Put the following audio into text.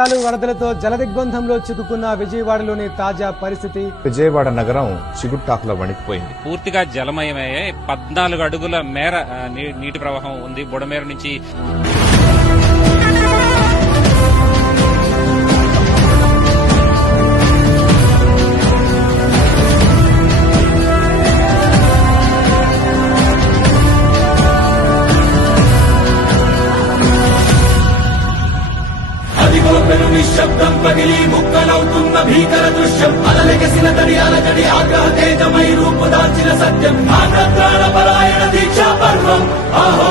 వరదలతో జలదిగ్బంధంలో చిక్కుకున్న విజయవాడలోని తాజా పరిస్థితి. విజయవాడ నగరం చిగుట్టాకులో వణికిపోయింది. పూర్తిగా జలమయమయ్యాయి. 14 అడుగుల మేర నీటి ప్రవాహం ఉంది. బుడమేరు నుంచి నిశ్శబ్దం పగిలి ముక్కలవుతున్న భీకర దృశ్యం. అలలెగసిన తడి అలజడి ఆగ్రహ తేజమై రూపుదాల్చిన సత్యం. ఆగ్రహ పరాయణ దీక్షా పర్వం. అహో